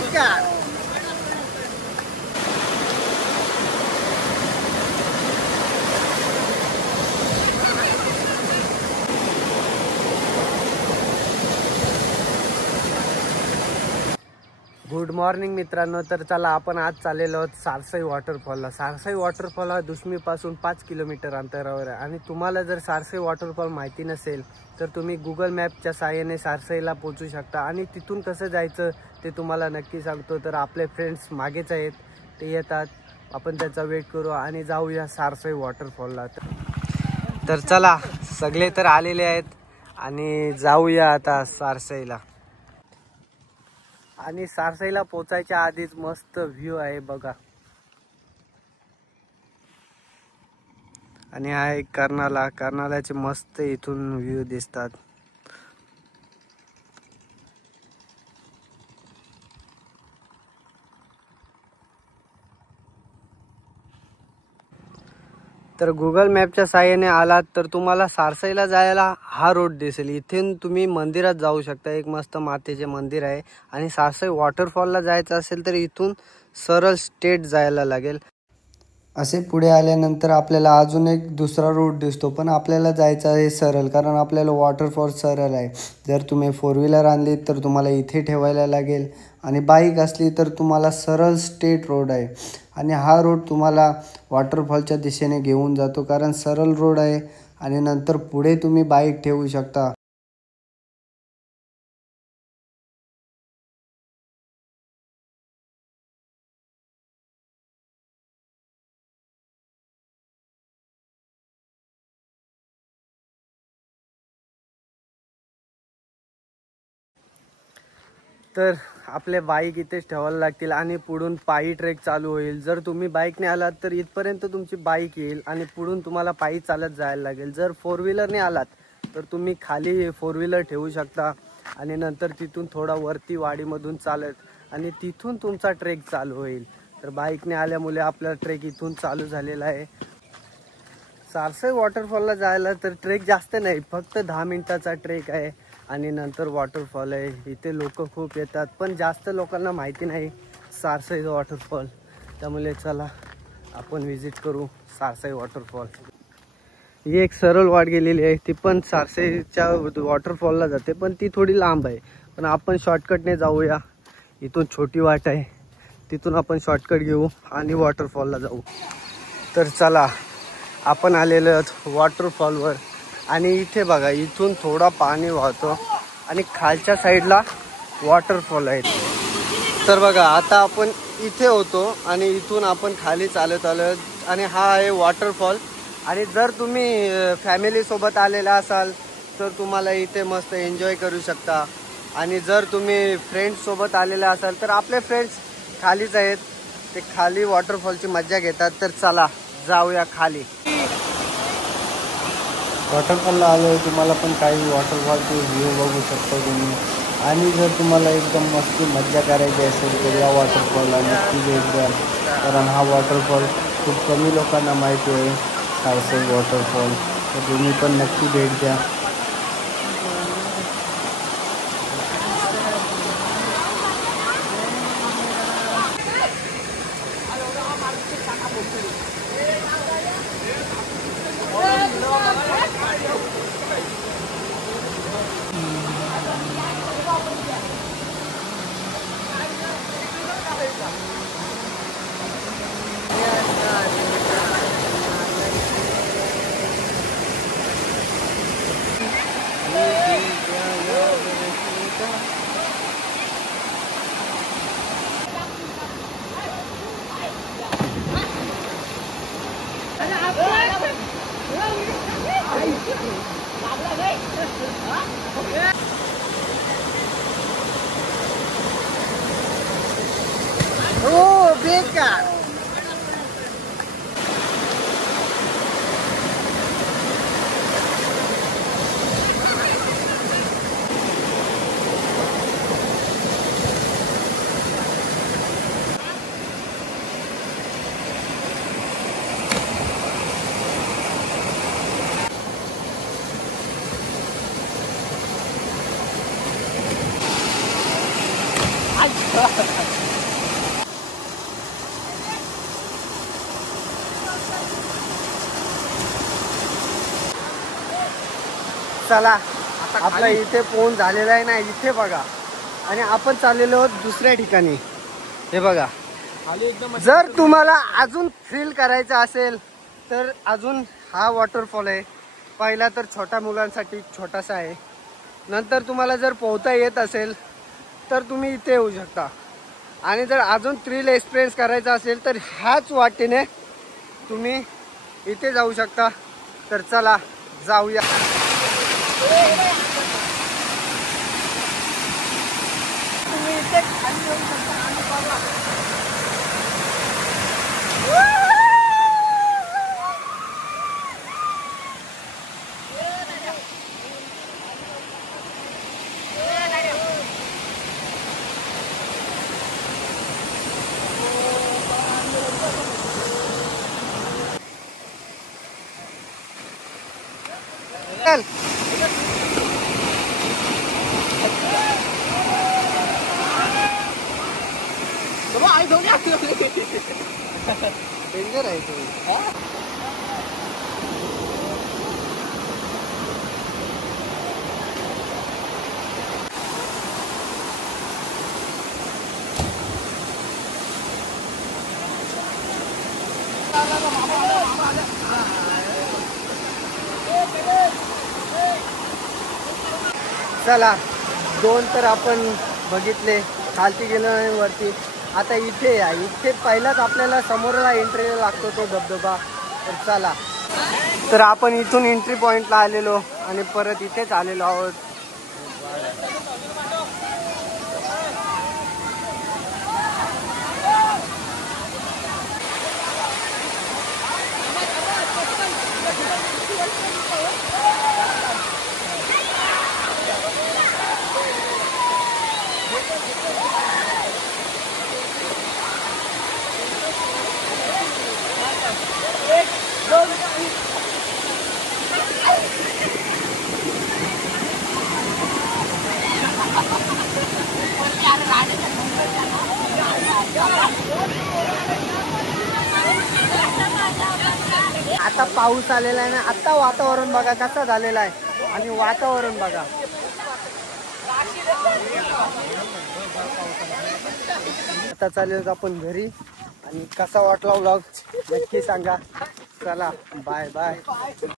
बेकार. Good morning मित्रांनो. तर चला आपण आज चाललेलो आहोत सारसाई वॉटरफॉलला. सारसाई वॉटरफॉल हा दुष्मीपासून 5 किलोमीटर अंतरावर आहे. आणि तुम्हाला जर सारसाई वॉटरफॉल माहिती नसेल तर तुम्ही गुगल मॅपच्या साहाय्याने सारसाईला पोहोचू शकता. आणि तिथून कसं जायचं ते तुम्हाला नक्की सांगतो. तर आपले फ्रेंड्स मागेच आहेत, ते येतात, आपण त्याचा वेट करू आणि जाऊया सारसाई वॉटरफॉलला. तर चला, सगळे तर आलेले आहेत आणि जाऊया आता सारसाईला. आणि सारसाईला पोचायच्या आधीच मस्त व्ह्यू आहे बघा. आणि हा एक कर्नालाचे मस्त इथून व्ह्यू दिसतात. तर गुगल मॅपच्या साहाय्याने आलात तर तुम्हाला सारसाईला जायला हा रोड दिसेल. इथून तुम्ही मंदिरात जाऊ शकता. एक मस्त मातेचे मंदिर आहे. आणि सारसाई वॉटरफॉलला जायचं असेल तर इथून सरळ स्ट्रेट जायला लागेल. असे पुढे आल्यानंतर आपल्याला अजून एक दुसरा रूट दिसतो, पण आपल्याला जायचं आहे सरळ, कारण आपल्याला वॉटरफॉल सरळ आहे. जर तुम्ही 4 व्हीलर आणली तर तुम्हाला इथे ठेवायला लागेल, आणि बाईक असली तर तुम्हाला सरळ स्ट्रेट रोड आहे. आणि हा रोड तुम्हाला वॉटरफॉलच्या दिशेने घेऊन जातो, कारण सरळ रोड आहे. आणि नंतर पुढे तुम्ही बाईक ठेवू शकता. तर आपले बाईक इथेच ठेवायला लागतील आणि पुढून पायी ट्रेक चालू होईल. जर तुम्ही बाईकने आलात तर इथपर्यंत तुमची बाईक येईल आणि पुढून तुम्हाला पायी चालत जायला लागेल. जर 4 व्हीलरने आलात तर तुम्ही खाली 4 व्हीलर ठेवू शकता आणि नंतर तिथून थोडा वरती वाडीमधून चालत आणि तिथून तुमचा ट्रेक चालू होईल. तर बाईकने आल्यामुळे आपला ट्रेक इथून चालू झालेला आहे. सारसाई वॉटरफॉलला जायला तर ट्रेक जास्त नाही, फक्त 10 मिनिटाचा ट्रेक आहे आणि नंतर वॉटरफॉल आहे. इथे लोक खूप येतात, पण जास्त लोकांना माहिती नाही सारसाई वॉटरफॉल. त्यामुळे चला आपण विजिट करू सारसाई वॉटरफॉल. ही एक सरळ वाट गेलेली आहे, ती पण सारसाईच्या वॉटरफॉलला जाते, पण ती थोडी लांब आहे. पण आपण शॉर्टकटने जाऊया. इथून छोटी वाट आहे, तिथून आपण शॉर्टकट घेऊ आणि वॉटरफॉलला जाऊ. तर चला आपण आलेलो आहोत वॉटरफॉलवर. आणि इथे बघा, इथून थोडा पाणी वाहतो आणि खालच्या साईडला वॉटरफॉल आहे. तर बघा आता आपण इथे होतो आणि इथून आपण खाली चालत आलो आणि हा आहे वॉटरफॉल. आणि जर तुम्ही फॅमिलीसोबत आलेला असाल तर तुम्हाला इथे मस्त एन्जॉय करू शकता. आणि जर तुम्ही फ्रेंड्ससोबत आलेला असाल तर आपले फ्रेंड्स खालीच आहेत, ते खाली वॉटरफॉलची मजा घेतात. तर चला जाऊया खाली. वॉटरफॉलला आलो आहे, तुम्हाला पण काही वॉटरफॉलचे व्ह्यू बघू शकता तुम्ही. आणि जर तुम्हाला एकदम मस्ती मज्जा करायची असेल तर या वॉटरफॉलला नक्की भेट द्या, कारण हा वॉटरफॉल खूप कमी लोकांना माहिती आहे, सारसाई वॉटरफॉल. तर तुम्ही पण नक्की भेट द्या. Oh, beकार. चला आपला इथे फोन झालेला आहे ना, इथे बघा. आणि आपण चाललेलो आहोत दुसऱ्या ठिकाणी. हे बघा, जर तुम्हाला अजून थ्रिल करायचं असेल तर अजून हा वॉटरफॉल आहे. पहिला तर छोट्या मुलांसाठी छोटासा आहे. नंतर तुम्हाला जर पोहता येत असेल तर तुम्ही इथे येऊ शकता. आणि जर अजून थ्रिल एक्सपिरियन्स करायचा असेल तर ह्याच वाटेने तुम्ही इथे जाऊ शकता. तर चला जाऊया. तुम्ही इथे खाली येऊ शकता आणि बघा. डेंजर आहे तुम्ही. चला, 2 तर आपण बघितले. खालती गेलो नाही वरती. आता इथे या. इथे पहिलाच आपल्याला समोरला एंट्रीला लागतो तो धबधबा. तर चला, तर आपण इथून एंट्री पॉइंटला आलेलो आणि परत इथेच आलेलो आहोत. आता पाऊस आलेला आहे ना. आता वातावरण बघा कसं झालेलं आहे. आणि वातावरण बघा. आता चालेल आपण घरी. आणि कसा वाटला व्लॉग नक्की सांगा. चला बाय बाय.